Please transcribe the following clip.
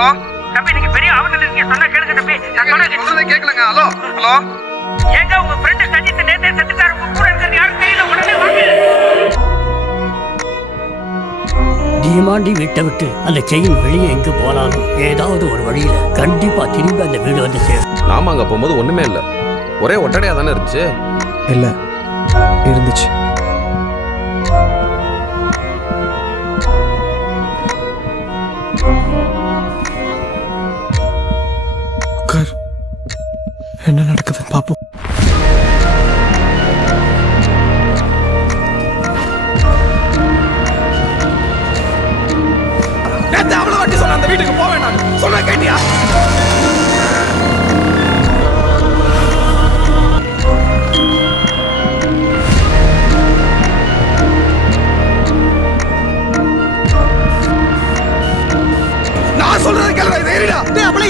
Hello தம்பி நீங்க பெரிய ஆபத்துல இருக்கீங்க, சொன்னா கேளுங்க தம்பி. நான் சொல்றதே கேட்கலங்க. ஹலோ ஹலோ ஏங்க உங்க ஃப்ரெண்ட் சஜித் நேத்தே செத்துட்டாரு, உங்க கூட இருக்கிறது யாரும் தெரியல, உடனே வாங்க. தீமாண்டி வீட்டை விட்டு அந்த செயின் வெளியே எங்க போனாலும் ஏதாவது ஒரு வழியில கண்டிப்பா திரும்பி அந்த வீடு வந்து சேரும். நாம அங்க போகும்போது ஒண்ணுமே இல்ல, ஒரே ஒட்டடையா தானே இருந்துச்சு. இல்ல இருந்துச்சு. உட்கார், என்ன நடக்குதுன்னு பாப்போம். அவ்வளவு வாட்டி சொன்ன அந்த வீட்டுக்கு போவேன் நான் சொன்ன கேட்டியா? நான் சொல்றதை கேளுடா, இது ஏறிடா. டேய் அப்பள